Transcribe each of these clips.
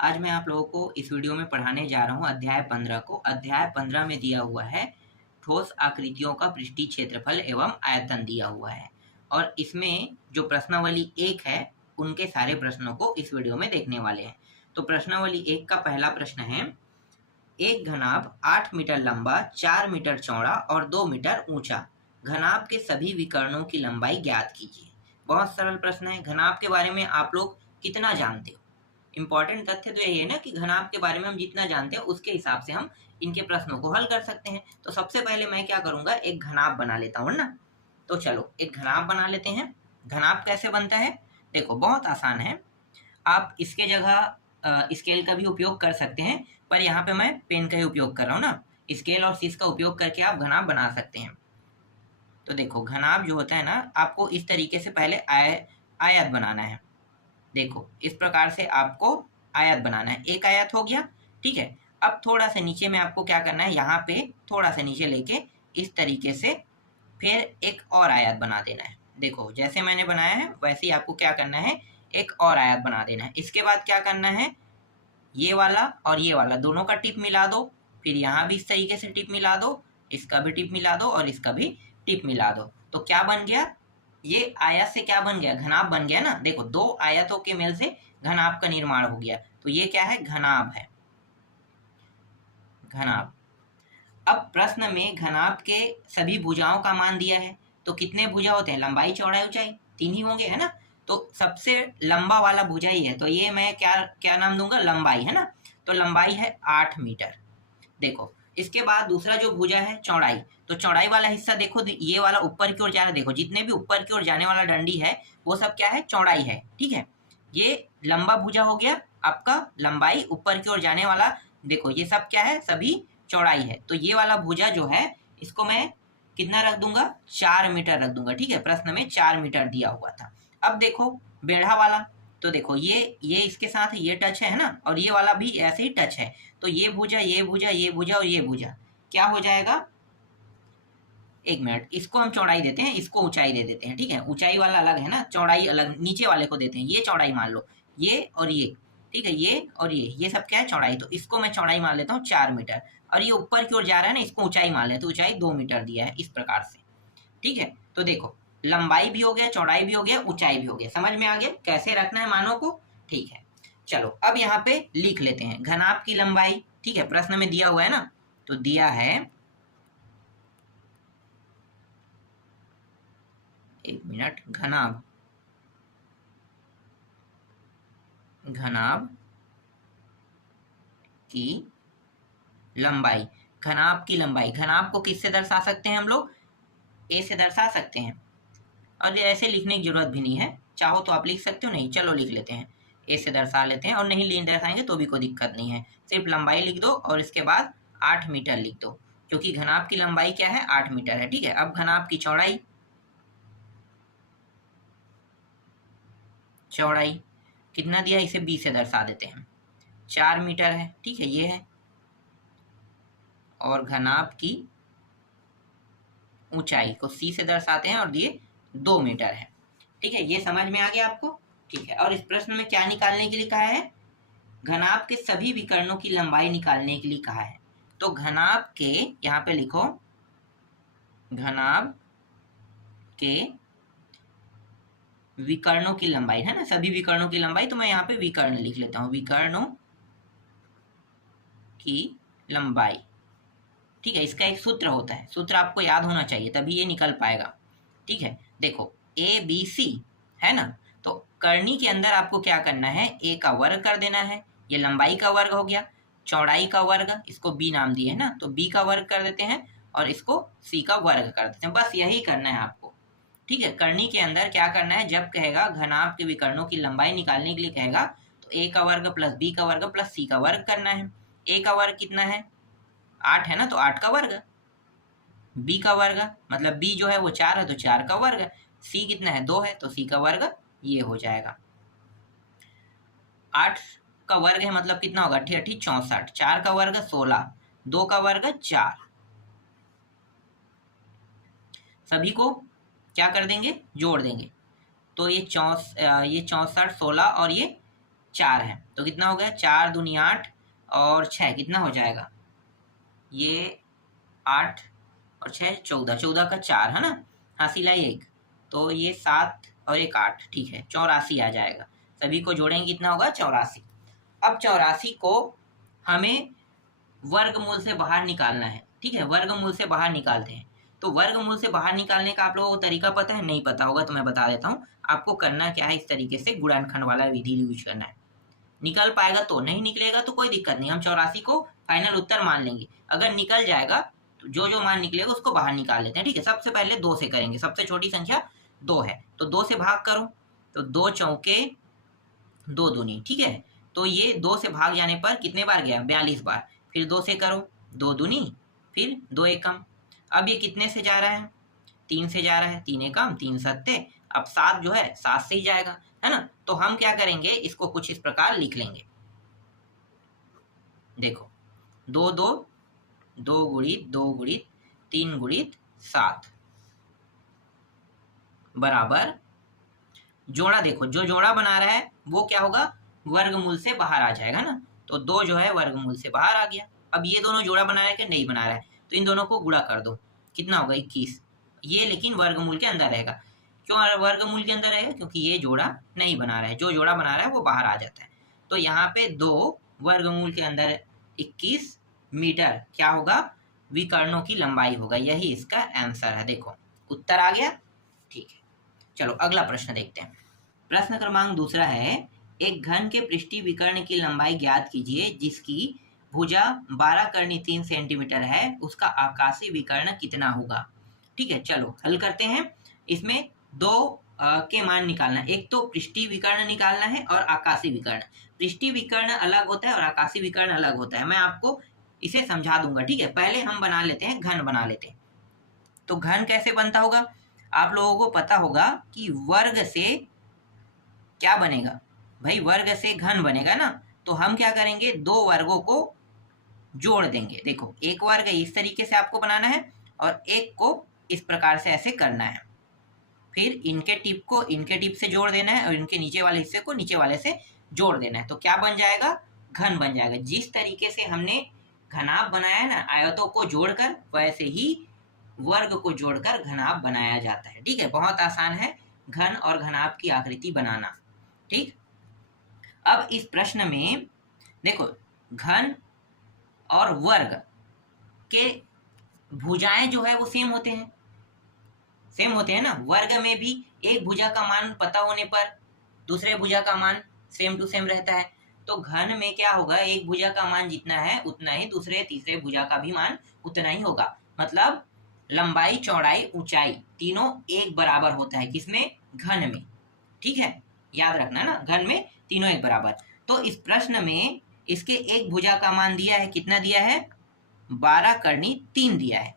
आज मैं आप लोगों को इस वीडियो में पढ़ाने जा रहा हूँ अध्याय 15 को। अध्याय 15 में दिया हुआ है ठोस आकृतियों का पृष्ठीय क्षेत्रफल एवं आयतन दिया हुआ है और इसमें जो प्रश्नावली 1 है उनके सारे प्रश्नों को इस वीडियो में देखने वाले हैं। तो प्रश्नावली 1 का पहला प्रश्न है, एक घनाभ 8 मीटर लंबा, 4 मीटर चौड़ा और 2 मीटर ऊंचा घनाभ के सभी विकर्णों की लंबाई ज्ञात कीजिए। बहुत सरल प्रश्न है। घनाभ के बारे में आप लोग कितना जानते हो? इंपॉर्टेंट तथ्य तो यही है ना कि घनाभ के बारे में हम जितना जानते हैं उसके हिसाब से हम इनके प्रश्नों को हल कर सकते हैं। तो सबसे पहले मैं क्या करूंगा, एक घनाभ बना लेता हूँ ना। तो चलो एक घनाभ बना लेते हैं। घनाभ कैसे बनता है? देखो बहुत आसान है। आप इसके जगह स्केल का भी उपयोग कर सकते हैं, पर यहाँ पे मैं पेन का ही उपयोग कर रहा हूँ ना। स्केल और शीश का उपयोग करके आप घनाभ बना सकते हैं। तो देखो घनाभ जो होता है ना, आपको इस तरीके से पहले आयत बनाना है। देखो इस प्रकार से आपको आयत बनाना है। एक आयत हो गया, ठीक है। अब थोड़ा सा नीचे में आपको क्या करना है, यहाँ पे थोड़ा सा नीचे लेके इस तरीके से फिर एक और आयत बना देना है। देखो जैसे मैंने बनाया है वैसे ही आपको क्या करना है, एक और आयत बना देना है। इसके बाद क्या करना है, ये वाला और ये वाला दोनों का टिप मिला दो। फिर यहाँ भी इस तरीके से टिप मिला दो, इसका भी टिप मिला दो और इसका भी टिप मिला दो। तो क्या बन गया, ये आयत से क्या बन गया, घनाभ बन गया ना। देखो दो आयतों के मेल से घनाभ का निर्माण हो गया। तो ये क्या है, घनाभ है, घनाभ। अब प्रश्न में घनाभ के सभी भुजाओं का मान दिया है। तो कितने भुजा होते हैं, लंबाई चौड़ाई ऊंचाई, 3 ही होंगे, है ना। तो सबसे लंबा वाला भुजा ही है, तो ये मैं क्या क्या नाम दूंगा, लंबाई, है ना। तो लंबाई है 8 मीटर। देखो इसके बाद दूसरा जो भुजा है चौड़ाई। तो चौड़ाई वाला हिस्सा देखो, ये वाला ऊपर की ओर जा रहा है। देखो जितने भी ऊपर की ओर जाने वाला डंडी है वो सब क्या है, चौड़ाई है, ठीक है। ये लंबा भुजा हो गया आपका, लंबाई ऊपर की ओर जाने वाला। देखो ये सब क्या है, सभी चौड़ाई है। तो ये वाला भुजा जो है इसको मैं कितना रख दूंगा, 4 मीटर रख दूंगा, ठीक है। प्रश्न में 4 मीटर दिया हुआ था। अब देखो बेढ़ा वाला, तो देखो ये इसके साथ ये टच है ना, और ये वाला भी ऐसे ही टच है। तो ये भुजा, ये भुजा, ये भुजा और ये भुजा क्या हो जाएगा, एक मिनट, इसको हम चौड़ाई देते हैं, इसको ऊंचाई दे देते हैं, ठीक है। ऊंचाई वाला अलग है ना, चौड़ाई अलग, नीचे वाले को देते हैं। ये चौड़ाई मान लो, ये और ये, ठीक है, ये और ये सब क्या है, चौड़ाई। तो इसको मैं चौड़ाई मान लेता हूँ 4 मीटर। और ये ऊपर की ओर जा रहा है ना, इसको ऊंचाई मान लेते, तो ऊंचाई 2 मीटर दिया है इस प्रकार से, ठीक है। तो देखो लंबाई भी हो गया, चौड़ाई भी हो गया, ऊंचाई भी हो गया। समझ में आ गया कैसे रखना है मानों को, ठीक है। चलो अब यहाँ पे लिख लेते हैं घनाभ की लंबाई, ठीक है। प्रश्न में दिया हुआ है ना, तो दिया है, एक मिनट, घनाभ, घनाभ की लंबाई। घनाभ की लंबाई, घनाभ को किससे दर्शा सकते हैं हम लोग, ए से दर्शा सकते हैं। और ऐसे लिखने की जरूरत भी नहीं है, चाहो तो आप लिख सकते हो, नहीं चलो लिख लेते हैं, ए से दर्शा लेते हैं। और नहीं लिख दर्शाएंगे तो भी कोई दिक्कत नहीं है, सिर्फ लंबाई लिख दो और इसके बाद 8 मीटर लिख दो, क्योंकि घनाभ की लंबाई क्या है, 8 मीटर है, ठीक है। अब घनाभ की चौड़ाई, चौड़ाई कितना दिया, इसे बी से दर्शा देते हैं, 4 मीटर है, ठीक है, ये है। और घनाभ की ऊंचाई को सी से दर्शाते हैं और ये 2 मीटर है, ठीक है। ये समझ में आ गया आपको, ठीक है। और इस प्रश्न में क्या निकालने के लिए कहा है, घनाभ के सभी विकर्णों की लंबाई निकालने के लिए कहा है। तो घनाभ के, यहाँ पे लिखो, घनाभ के विकर्णों की लंबाई, है ना, सभी विकर्णों की लंबाई। तो मैं यहाँ पे विकर्ण लिख लेता हूँ, विकर्णों की लंबाई, ठीक है। इसका एक सूत्र होता है, सूत्र आपको याद होना चाहिए तभी ये निकल पाएगा, ठीक है। देखो ए बी सी है ना, तो करनी के अंदर आपको क्या करना है, ए का वर्ग कर देना है, ये लंबाई का वर्ग हो गया, चौड़ाई का वर्ग, इसको बी नाम दिए है ना, तो बी का वर्ग कर देते हैं और इसको सी का वर्ग कर देते हैं। बस यही करना है आपको, ठीक है। करनी के अंदर क्या करना है, जब कहेगा घनाभ के विकर्णों की लंबाई निकालने के लिए कहेगा, तो ए का वर्ग प्लस बी का वर्ग प्लस सी का वर्ग करना है। ए का वर्ग कितना है, 8 है ना, तो 8 का वर्ग, बी का वर्ग मतलब बी जो है वो 4 है तो 4 का वर्ग, सी कितना है, 2 है, तो सी का वर्ग ये हो जाएगा। 8 का वर्ग है मतलब कितना होगा, 8 8 64, 4 का वर्ग 16, 2 का वर्ग 4, सभी को क्या कर देंगे, जोड़ देंगे। तो ये 64, 16 और ये 4 है, तो कितना हो गया, 4 दूनी 8 और 6 कितना हो जाएगा, ये 8 और 6 14, 14 का 4 है ना, हाँ सिलाई 1, तो ये 7 और 1 8, ठीक है 84 आ जाएगा। सभी को जोड़ेंगे कितना होगा, 84। अब 84 को हमें वर्गमूल से बाहर निकालना है, ठीक है, वर्गमूल से बाहर निकालते हैं। तो वर्गमूल से बाहर निकालने का आप लोगों को तरीका पता है, नहीं पता होगा तो मैं बता देता हूँ। आपको करना क्या है, इस तरीके से गुणनखंड वाला विधि यूज करना है। निकल पाएगा तो, नहीं निकलेगा तो कोई दिक्कत नहीं, हम 84 को फाइनल उत्तर मान लेंगे। अगर निकल जाएगा तो जो जो मान निकलेगा उसको बाहर निकाल लेते हैं, ठीक है। सबसे पहले 2 से करेंगे, सबसे छोटी संख्या 2 है, तो 2 से भाग करो, तो 2 चौके 2 दूनी, ठीक है। तो ये 2 से भाग जाने पर कितने बार गया, 42 बार। फिर 2 से करो, 2 दूनी, फिर 2 एकम। अब ये कितने से जा रहा है, 3 से जा रहा है, 3 एकम 3 सत्ते, अब 7 जो है 7 से ही जाएगा, है ना। तो हम क्या करेंगे, इसको कुछ इस प्रकार लिख लेंगे, देखो 2 2 2 गुणित 2 गुणित 3 गुणित 7 बराबर जोड़ा। देखो जो जोड़ा बना रहा है वो क्या होगा, वर्गमूल से बाहर आ जाएगा ना, तो 2 जो है वर्गमूल से बाहर आ गया। अब ये दोनों जोड़ा बना रहा है कि नहीं बना रहा है, तो इन दोनों को गुणा कर दो, कितना होगा 21। ये लेकिन वर्गमूल के अंदर रहेगा, क्यों वर्गमूल के अंदर रहेगा, क्योंकि ये जोड़ा नहीं बना रहा है, जो जोड़ा बना रहा है वो बाहर आ जाता है। तो यहाँ पे 2 वर्गमूल के अंदर 21 मीटर क्या होगा, विकर्णों की लंबाई होगा, यही इसका आंसर है। देखो उत्तर आ गया, ठीक है। चलो अगला प्रश्न देखते हैं। प्रश्न क्रमांक दूसरा है, एक घन के पृष्ठीय विकर्ण की लंबाई ज्ञात कीजिए जिसकी भुजा 12 करनी 3 सेंटीमीटर है, उसका आकाशीय विकर्ण कितना होगा। ठीक है, चलो हल करते हैं। इसमें 2 के मान निकालना है, एक तो पृष्ठीय विकर्ण निकालना है और आकाशीय विकर्ण। पृष्ठीय विकर्ण अलग होता है और आकाशीय विकर्ण अलग होता है, मैं आपको इसे समझा दूंगा, ठीक है। पहले हम बना लेते हैं, घन बना लेते हैं। तो घन कैसे बनता होगा, आप लोगों को पता होगा कि वर्ग से क्या बनेगा भाई, वर्ग से घन बनेगा ना। तो हम क्या करेंगे, 2 वर्गों को जोड़ देंगे। देखो एक वर्ग इस तरीके से आपको बनाना है और एक को इस प्रकार से ऐसे करना है, फिर इनके टिप को इनके टिप से जोड़ देना है और इनके नीचे वाले हिस्से को नीचे वाले से जोड़ देना है। तो क्या बन जाएगा, घन बन जाएगा। जिस तरीके से हमने घनाभ बनाया है ना आयतों को जोड़कर, वैसे ही वर्ग को जोड़कर घनाभ बनाया जाता है। ठीक है, बहुत आसान है घन और घनाभ की आकृति बनाना। ठीक, अब इस प्रश्न में देखो घन और वर्ग के भुजाएं जो है वो सेम होते हैं, सेम होते हैं ना। वर्ग में भी एक भुजा का मान पता होने पर दूसरे भुजा का मान सेम टू सेम रहता है। तो घन में क्या होगा, एक भुजा का मान जितना है उतना ही दूसरे तीसरे भुजा का भी मान उतना ही होगा। मतलब लंबाई चौड़ाई ऊंचाई तीनों एक बराबर होता है, किसमें, घन में। ठीक है, याद रखना ना, घन में तीनों एक बराबर। तो इस प्रश्न में इसके एक भुजा का मान दिया है, कितना दिया है, 12 करनी 3 दिया है।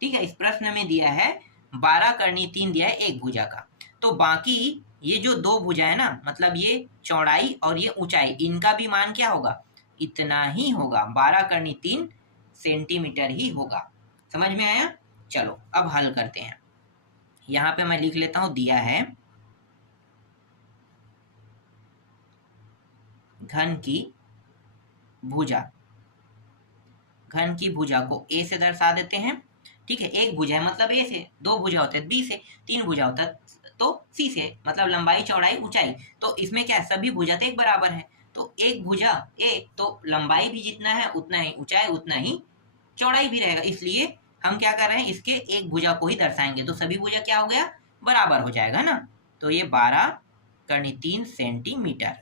ठीक है, इस प्रश्न में दिया है 12 करनी 3 दिया है एक भुजा का। तो बाकी ये जो 2 भुजा है ना, मतलब ये चौड़ाई और ये ऊंचाई, इनका भी मान क्या होगा, इतना ही होगा, 12 करनी 3 सेंटीमीटर ही होगा। समझ में आया। चलो अब हल करते हैं। यहाँ पे मैं लिख लेता हूं, दिया है घन की भुजा, घन की भुजा को ए से दर्शा देते हैं। ठीक है, एक भुजा है मतलब ए से, 2 भुजा होता है बी से, 3 भुजा होता है तो सी से, मतलब लंबाई चौड़ाई ऊंचाई। तो इसमें क्या है, सभी भुजा तो एक बराबर है, तो एक भुजा ए, तो लंबाई भी जितना है उतना ही ऊंचाई उतना ही चौड़ाई भी रहेगा। इसलिए हम क्या कर रहे हैं, इसके एक भुजा को ही दर्शाएंगे, तो सभी भुजा क्या हो गया, बराबर हो जाएगा ना। तो ये 12 करनी 3 सेंटीमीटर।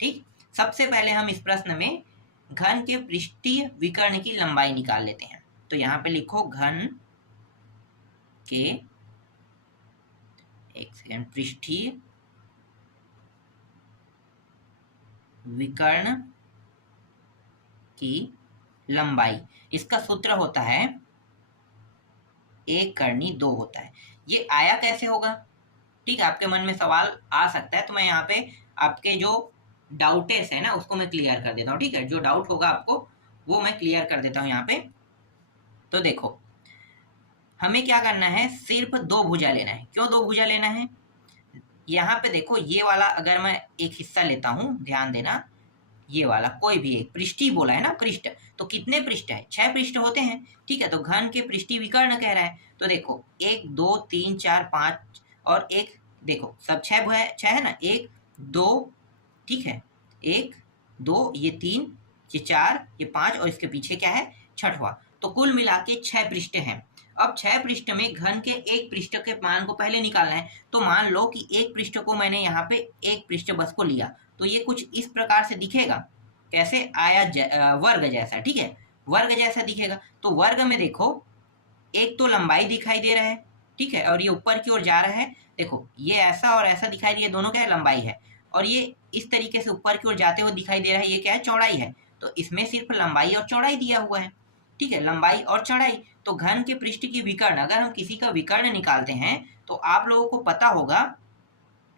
ठीक, सबसे पहले हम इस प्रश्न में घन के पृष्ठीय विकर्ण की लंबाई निकाल लेते हैं। तो यहाँ पे लिखो घन के, एक सेकंड, पृष्ठीय विकर्ण की लंबाई, इसका सूत्र होता है 1 करनी 2 होता है। ये आया कैसे होगा, ठीक है, आपके मन में सवाल आ सकता है, तो मैं यहाँ पे आपके जो डाउटेस है ना उसको मैं क्लियर कर देता हूँ। ठीक है, जो डाउट होगा आपको वो मैं क्लियर कर देता हूँ यहाँ पे। तो देखो हमें क्या करना है, सिर्फ 2 भुजा लेना है। क्यों 2 भुजा लेना है, यहाँ पे देखो ये वाला अगर मैं एक हिस्सा लेता हूँ, ध्यान देना, ये वाला कोई भी एक पृष्ठी बोला है ना, पृष्ठ, तो कितने पृष्ठ है? 6 पृष्ठ होते हैं, ठीक है। तो घन के पृष्ठी विकर्ण कह रहा है, तो देखो 1 2 3 4 5 और एक, देखो सब 6 है, 6 है ना, 1 2, ठीक है, 1 2, ये 3, ये 4, ये 5 और इसके पीछे क्या है, छठवां। तो कुल मिला के 6 पृष्ठ हैं। अब 6 पृष्ठ में घन के एक पृष्ठ के मान को पहले निकालना है। तो मान लो कि एक पृष्ठ को मैंने यहाँ पे एक पृष्ठ बस को लिया, तो ये कुछ इस प्रकार से दिखेगा, कैसे, वर्ग जैसा, ठीक है, वर्ग जैसा दिखेगा। तो वर्ग में देखो एक तो लंबाई दिखाई दे रहा है, ठीक है, और ये ऊपर की ओर जा रहा है, देखो ये ऐसा और ऐसा दिखाई दिया, दोनों क्या है, लंबाई है। और ये इस तरीके से ऊपर की ओर जाते हुए दिखाई दे रहा है, ये क्या है, चौड़ाई है। तो इसमें सिर्फ लंबाई और चौड़ाई दिया हुआ है, ठीक है, लंबाई और चौड़ाई। तो घन के पृष्ठ की विकर्ण, अगर हम किसी का विकर्ण निकालते हैं तो आप लोगों को पता होगा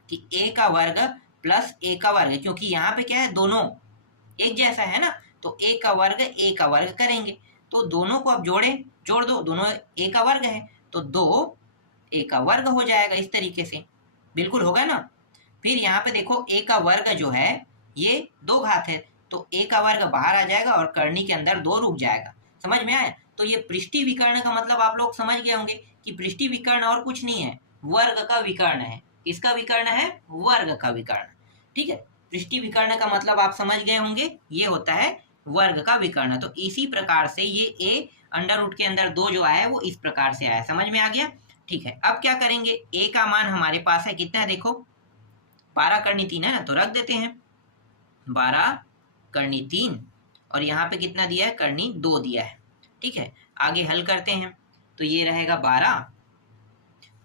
कि a का वर्ग प्लस a का वर्ग, क्योंकि यहाँ पे क्या है, दोनों एक जैसा है ना, तो a का वर्ग करेंगे। तो दोनों को अब जोड़ दो, दोनों a का वर्ग है, तो 2a का वर्ग हो जाएगा, इस तरीके से बिल्कुल होगा ना। फिर यहाँ पे देखो a का वर्ग जो है ये 2 घात है, तो a का वर्ग बाहर आ जाएगा और करनी के अंदर 2 रुक जाएगा। समझ में आया? तो ये पृष्ठी विकर्ण का मतलब आप लोग समझ गए होंगे कि पृष्ठी विकर्ण और कुछ नहीं है, वर्ग का विकर्ण है। किसका विकर्ण है? वर्ग का विकर्ण, ठीक है। पृष्ठी विकर्ण का मतलब आप समझ गए होंगे, ये होता है वर्ग का विकर्ण। तो इसी प्रकार से ये a अंडर रूट के अंदर 2 जो आया है वो इस प्रकार से आया, समझ में आ गया, ठीक है। अब क्या करेंगे, a का मान हमारे पास है कितना है, देखो 12 करनी 3 है ना, तो रख देते हैं 12 करनी 3 और यहाँ पे कितना दिया है, करनी 2 दिया है, ठीक है। आगे हल करते हैं, तो ये रहेगा 12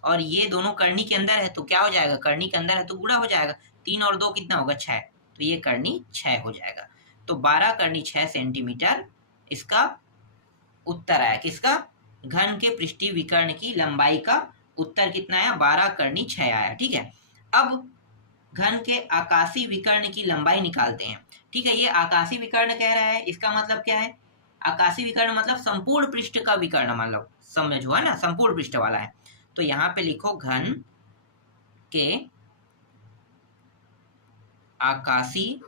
और ये दोनों करनी के अंदर है तो क्या हो जाएगा, करनी के अंदर है तो गुणा हो जाएगा, 3 और 2 कितना होगा, 6, तो ये करनी 6 हो जाएगा। तो 12 करनी 6 सेंटीमीटर इसका उत्तर आया, किसका, घन के पृष्ठीय विकर्ण की लंबाई का उत्तर कितना आया, 12 करनी 6 आया, ठीक है। अब घन के आकाशीय विकर्ण की लंबाई निकालते हैं, ठीक है। ये आकाशीय विकर्ण कह रहा है, इसका मतलब क्या है, आकाशीय विकर्ण मतलब संपूर्ण पृष्ठ का विकर्ण, मतलब समझो है ना, संपूर्ण पृष्ठ वाला है। तो यहाँ पे लिखो घन के आकाशीय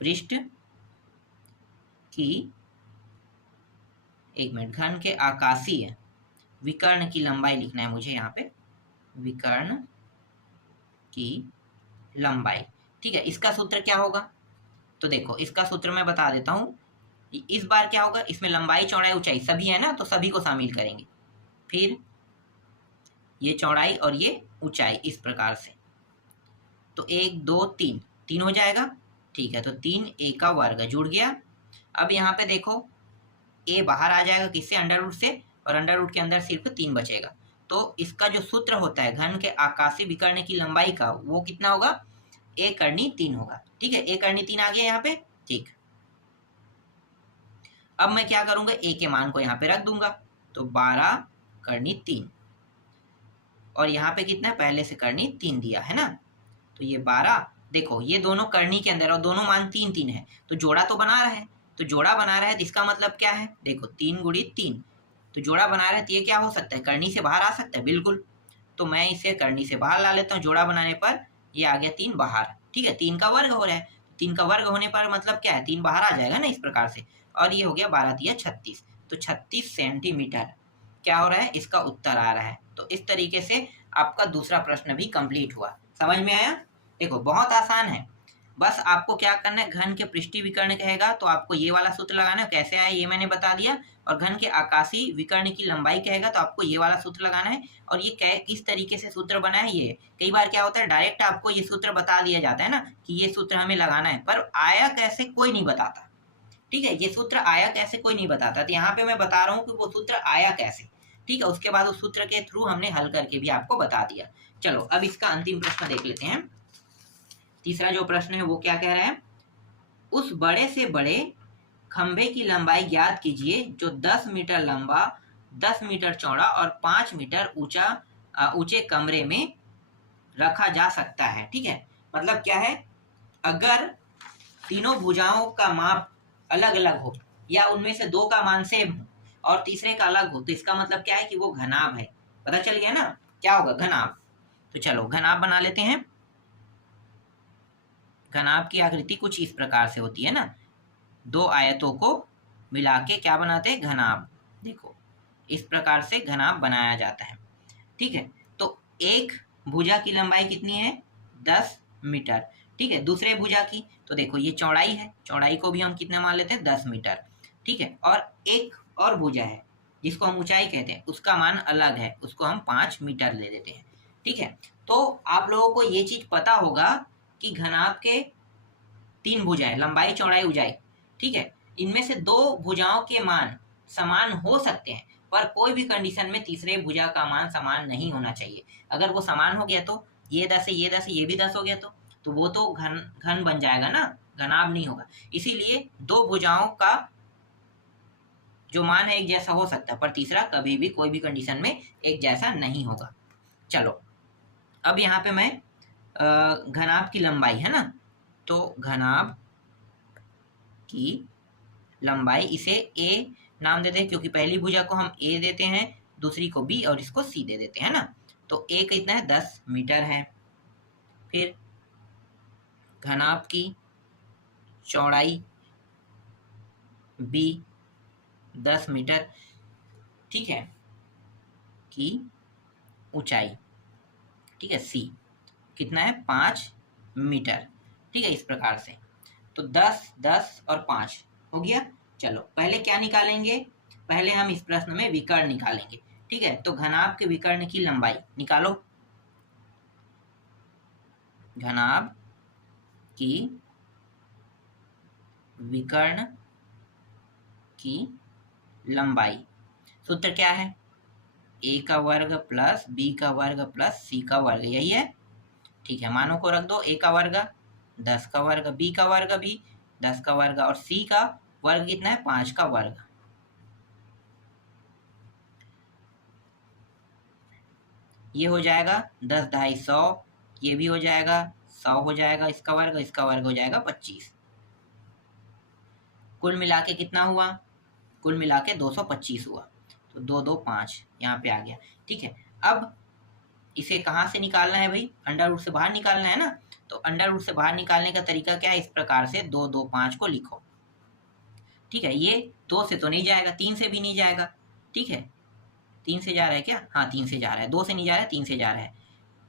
पृष्ठ की, एक मिनट, घन के आकाशीय विकर्ण की लंबाई लिखना है मुझे यहाँ पे, विकर्ण की लंबाई, ठीक है। इसका सूत्र क्या होगा, तो देखो इसका सूत्र मैं बता देता हूँ। इस बार क्या होगा, इसमें लंबाई चौड़ाई ऊंचाई सभी है ना, तो सभी को शामिल करेंगे। फिर ये चौड़ाई और ये ऊंचाई इस प्रकार से, तो 1 2 3 3 हो जाएगा, ठीक है। तो 3a का वर्ग जुड़ गया। अब यहाँ पे देखो a बाहर आ जाएगा किससे, अंडर रूट से, और अंडर रूट के अंदर सिर्फ 3 बचेगा। तो इसका जो सूत्र होता है घन के आकाशीय विकर्ण की लंबाई का, वो कितना होगा, a करनी 3 होगा, ठीक है। a करनी 3 आ गया यहाँ पे, ठीक। अब मैं क्या करूंगा, a के मान को यहाँ पे रख दूंगा, तो 12 करनी 3 और यहाँ पे कितना, पहले से करनी 3 दिया है ना, तो ये 12, देखो ये दोनों करनी के अंदर और दोनों मान 3 3 है, तो जोड़ा तो बना रहा है, तो जोड़ा बना रहा है, तो इसका मतलब क्या है, देखो 3 गुणी 3, तो जोड़ा बना रहा है, तो ये क्या हो सकता है, करनी से बाहर आ सकता है, बिल्कुल। तो मैं इसे करनी से बाहर ला लेता हूँ, जोड़ा बनाने पर ये आ गया 3 बाहर, ठीक है। 3 का वर्ग हो रहा है, 3 का वर्ग होने पर मतलब क्या है, 3 बाहर आ जाएगा ना, इस प्रकार से। और ये हो गया 12 दिया 36, तो 36 सेंटीमीटर क्या हो रहा है, इसका उत्तर आ रहा है। तो इस तरीके से आपका दूसरा प्रश्न भी कंप्लीट हुआ। समझ में आया? देखो बहुत आसान है, बस आपको क्या करना है, घन के पृष्ठीय विकर्ण कहेगा तो आपको ये वाला सूत्र लगाना है, कैसे आया ये मैंने बता दिया। और घन के आकाशीय विकर्ण की लंबाई कहेगा तो आपको ये वाला सूत्र लगाना है। और ये किस तरीके से सूत्र बना है, ये कई बार क्या होता है, डायरेक्ट आपको ये सूत्र बता दिया जाता है ना कि ये सूत्र हमें लगाना है, पर आया कैसे कोई नहीं बताता, ठीक है। ये सूत्र आया कैसे कोई नहीं बताता, तो यहाँ पे मैं बता रहा हूँ कि वो सूत्र आया कैसे, ठीक है। उसके बाद उस सूत्र के थ्रू हमने हल करके भी आपको बता दिया। चलो अब इसका अंतिम प्रश्न देख लेते हैं। तीसरा जो प्रश्न है वो क्या कह रहा है, उस बड़े से बड़े खंभे की लंबाई ज्ञात कीजिए जो 10 मीटर लंबा, 10 मीटर चौड़ा और 5 मीटर ऊंचे कमरे में रखा जा सकता है, ठीक है। मतलब क्या है, अगर तीनों भुजाओं का माप अलग अलग हो या उनमें से 2 का मान सेम हो और तीसरे का अलग हो, तो इसका मतलब क्या है कि वो घनाभ है। पता चल गया ना, क्या होगा, घनाभ। तो चलो घनाभ बना लेते हैं। घनाभ की आकृति कुछ इस प्रकार से होती है ना, दो आयतों को मिला के क्या बनाते हैं, घनाभ। देखो इस प्रकार से घनाभ बनाया जाता है। ठीक है, तो एक भुजा की लंबाई कितनी है, 10 मीटर। ठीक है, दूसरे भुजा की तो देखो ये चौड़ाई है, चौड़ाई को भी हम कितना मान लेते हैं, 10 मीटर। ठीक है, और एक और भुजा है जिसको हम ऊंचाई कहते हैं, उसका मान अलग है, उसको हम 5 मीटर ले लेते हैं। ठीक है, तो आप लोगों को ये चीज पता होगा कि घनाभ के 3 भुजाएं, लंबाई चौड़ाई ऊंचाई। ठीक है, इनमें से 2 भुजाओं के मान समान हो सकते हैं, पर कोई भी कंडीशन में तीसरे भुजा का मान समान नहीं होना चाहिए। अगर वो समान हो गया तो ये 10 है, ये 10 है, ये भी 10 हो गया तो वो तो घन बन जाएगा ना, घनाभ नहीं होगा। इसीलिए 2 भुजाओं का जो मान है एक जैसा हो सकता है, पर तीसरा कभी भी कोई भी कंडीशन में एक जैसा नहीं होगा। चलो अब यहाँ पे मैं घनाभ की लंबाई है ना, तो घनाभ की लंबाई, इसे ए नाम देते हैं क्योंकि पहली भुजा को हम ए देते हैं, दूसरी को बी और इसको सी दे देते हैं ना। तो ए कितना है, 10 मीटर है। फिर घनाभ की चौड़ाई बी 10 मीटर। ठीक है, की ऊंचाई, ठीक है, सी कितना है, 5 मीटर। ठीक है, इस प्रकार से तो 10 10 और 5 हो गया। चलो पहले क्या निकालेंगे, पहले हम इस प्रश्न में विकर्ण निकालेंगे। ठीक है, तो घनाभ के विकर्ण की लंबाई निकालो। घनाभ की विकर्ण की लंबाई, सूत्र क्या है, ए का वर्ग प्लस बी का वर्ग प्लस सी का वर्ग, यही है। ठीक है, मानों को रख दो, ए का वर्ग 10 का वर्ग, बी का वर्ग भी 10 का वर्ग और सी का वर्ग कितना है, 5 का वर्ग। ये हो जाएगा 10 ढाई 100, ये भी हो जाएगा 100 हो जाएगा, इसका वर्ग हो जाएगा 25। कुल मिला के कितना हुआ, कुल मिला के 225 हुआ। तो 2 2 5 यहाँ पे आ गया। ठीक है, अब इसे कहाँ से निकालना है भाई, अंडर रूट से बाहर निकालना है ना। तो अंडर रूट से बाहर निकालने का तरीका क्या है, इस प्रकार से 2 2 5 को लिखो। ठीक है, ये 2 से तो नहीं जाएगा, 3 से भी नहीं जाएगा। ठीक है, 3 से जा रहा है क्या, हाँ 3 से जा रहा है, 2 से नहीं जा रहा है, 3 से जा रहा है।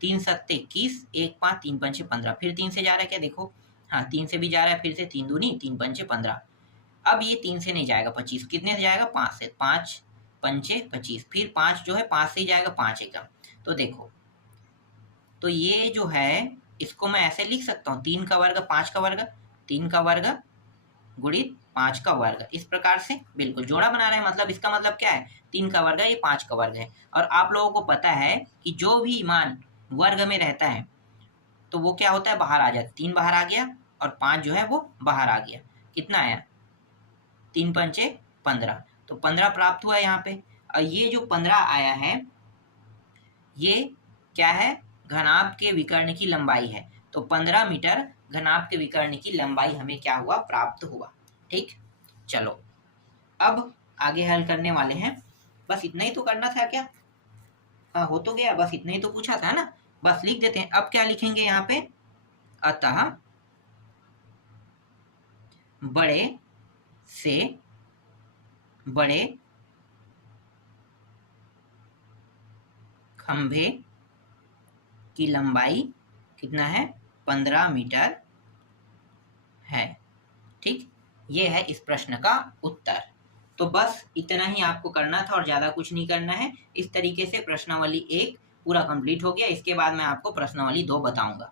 3 7 21, 1 5 3 5 15, फिर 3 से जा रहा है क्या, देखो हाँ 3 से भी जा रहा है, फिर से 3 दूनी 3 5 15। अब ये 3 से नहीं जाएगा, 25 कितने से जाएगा, 5 से, 5 5 25, फिर 5 जो है 5 से ही जाएगा, 5 एकम। तो देखो, तो ये जो है इसको मैं ऐसे लिख सकता हूँ, 3 का वर्ग 5 का वर्ग, 3 का वर्ग गुणित 5 का वर्ग, इस प्रकार से बिल्कुल जोड़ा बना रहे हैं। मतलब इसका मतलब क्या है, 3 का वर्ग है, ये 5 का वर्ग है। और आप लोगों को पता है कि जो भी मान वर्ग में रहता है तो वो क्या होता है, बाहर आ जाता है। 3 बाहर आ गया और 5 जो है वो बाहर आ गया, कितना आया, 3 5 15, तो 15 प्राप्त हुआ यहाँ पे। और ये जो 15 आया है ये क्या है, घनाभ के विकर्ण की लंबाई है। तो 15 मीटर घनाभ के विकर्ण की लंबाई हमें क्या हुआ, प्राप्त हुआ। ठीक, चलो अब आगे हल करने वाले हैं। बस इतना ही तो करना था क्या, हाँ हो तो गया, बस इतना ही तो पूछा था ना, बस लिख देते हैं। अब क्या लिखेंगे यहाँ पे, अतः बड़े से बड़े खंभे की लंबाई कितना है, 15 मीटर है। ठीक, ये है इस प्रश्न का उत्तर। तो बस इतना ही आपको करना था और ज़्यादा कुछ नहीं करना है। इस तरीके से प्रश्नावली 1 पूरा कंप्लीट हो गया। इसके बाद मैं आपको प्रश्नावली 2 बताऊंगा।